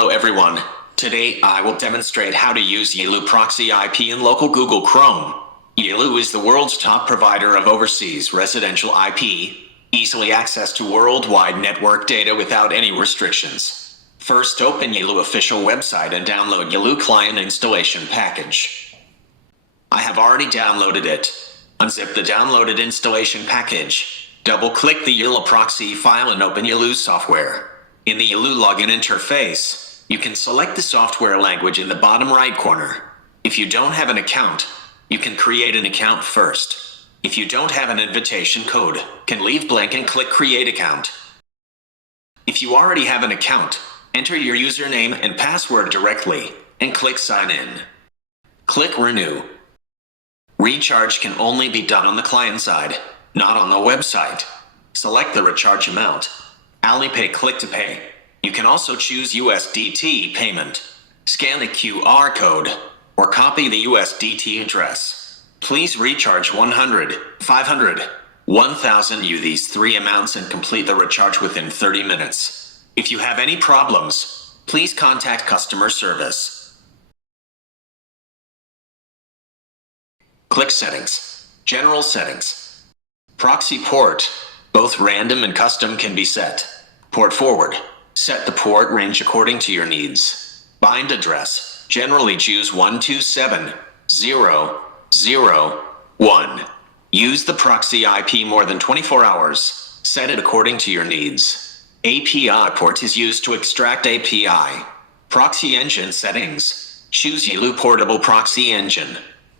Hello everyone. Today I will demonstrate how to use Yalu Proxy IP in local Google Chrome. Yalu is the world's top provider of overseas residential IP, easily accessed to worldwide network data without any restrictions. First, open Yalu official website and download Yalu client installation package. I have already downloaded it. Unzip the downloaded installation package. Double-click the Yalu proxy file and open Yalu software. In the Yalu login interface, you can select the software language in the bottom right corner. If you don't have an account, you can create an account first. If you don't have an invitation code, can leave blank and click Create Account. If you already have an account, enter your username and password directly and click Sign In. Click Renew. Recharge can only be done on the client side, not on the website. Select the recharge amount. Alipay Click to Pay. You can also choose USDT payment. Scan the QR code or copy the USDT address. Please recharge 100, 500, 1000 U these three amounts and complete the recharge within 30 minutes. If you have any problems, please contact customer service. Click Settings. General Settings. Proxy port. Both random and custom can be set. Port forward. Set the port range according to your needs. Bind address. Generally choose 127.0.0.1. Use the proxy IP more than 24 hours. Set it according to your needs. API port is used to extract API. Proxy engine settings. Choose Yalu Portable Proxy Engine.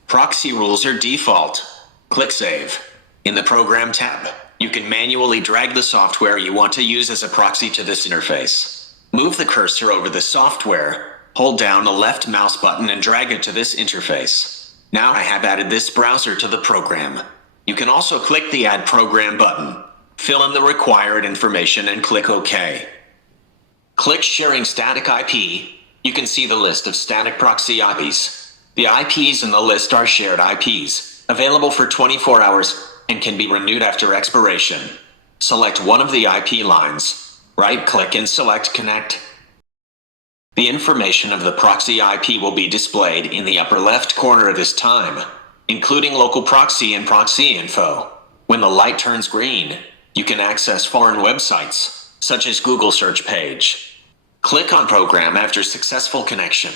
Proxy rules are default. Click Save. In the Program tab, you can manually drag the software you want to use as a proxy to this interface. Move the cursor over the software, hold down the left mouse button and drag it to this interface. Now I have added this browser to the program. You can also click the Add Program button, fill in the required information and click OK. Click Sharing Static IP. You can see the list of static proxy IPs. The IPs in the list are shared IPs, available for 24 hours, and can be renewed after expiration. Select one of the IP lines. Right-click and select Connect. The information of the proxy IP will be displayed in the upper left corner this time, including local proxy and proxy info. When the light turns green, you can access foreign websites, such as Google search page. Click on Program after successful connection.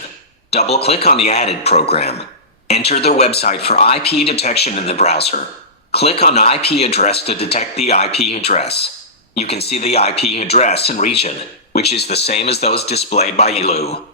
Double-click on the added program. Enter the website for IP detection in the browser. Click on IP address to detect the IP address. You can see the IP address and region, which is the same as those displayed by Yalu.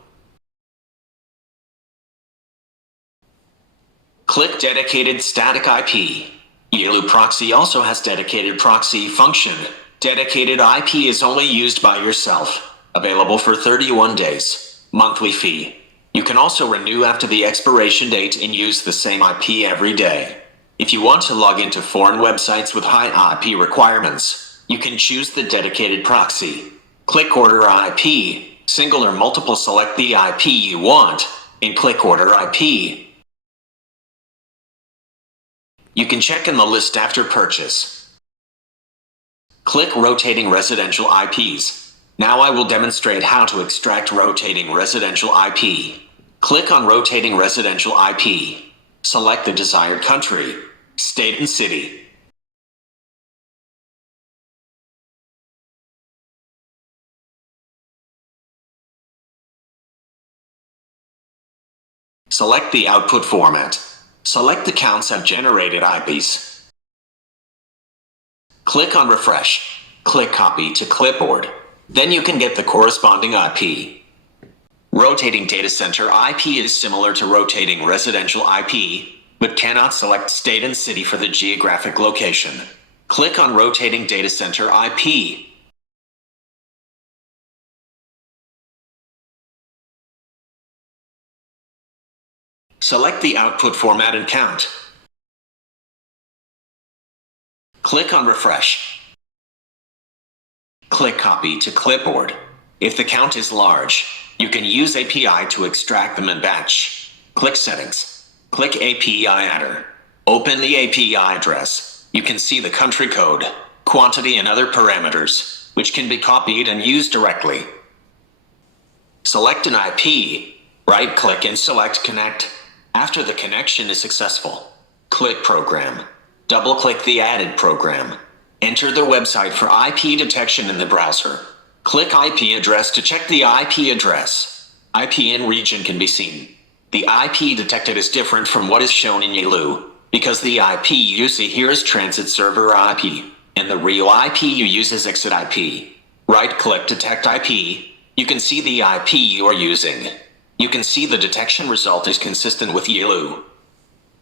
Click Dedicated Static IP. Yalu Proxy also has dedicated proxy function. Dedicated IP is only used by yourself. Available for 31 days. Monthly fee. You can also renew after the expiration date and use the same IP every day. If you want to log into foreign websites with high IP requirements, you can choose the dedicated proxy. Click Order IP, single or multiple, select the IP you want, and click Order IP. You can check in the list after purchase. Click Rotating Residential IPs. Now I will demonstrate how to extract rotating residential IP. Click on Rotating Residential IP. Select the desired country, state and city. Select the output format. Select the counts of generated IPs. Click on Refresh. Click Copy to Clipboard. Then you can get the corresponding IP. Rotating data center IP is similar to rotating residential IP, but cannot select state and city for the geographic location. Click on Rotating Data Center IP. Select the output format and count. Click on Refresh. Click Copy to Clipboard. If the count is large, you can use API to extract them in batch. Click Settings. Click API Adder. Open the API address. You can see the country code, quantity and other parameters, which can be copied and used directly. Select an IP, right-click and select Connect. After the connection is successful, click Program. Double-click the added program. Enter their website for IP detection in the browser. Click IP address to check the IP address. IP and region can be seen. The IP detected is different from what is shown in Yalu, because the IP you see here is transit server IP, and the real IP you use is exit IP. Right-click Detect IP. You can see the IP you are using. You can see the detection result is consistent with Yalu.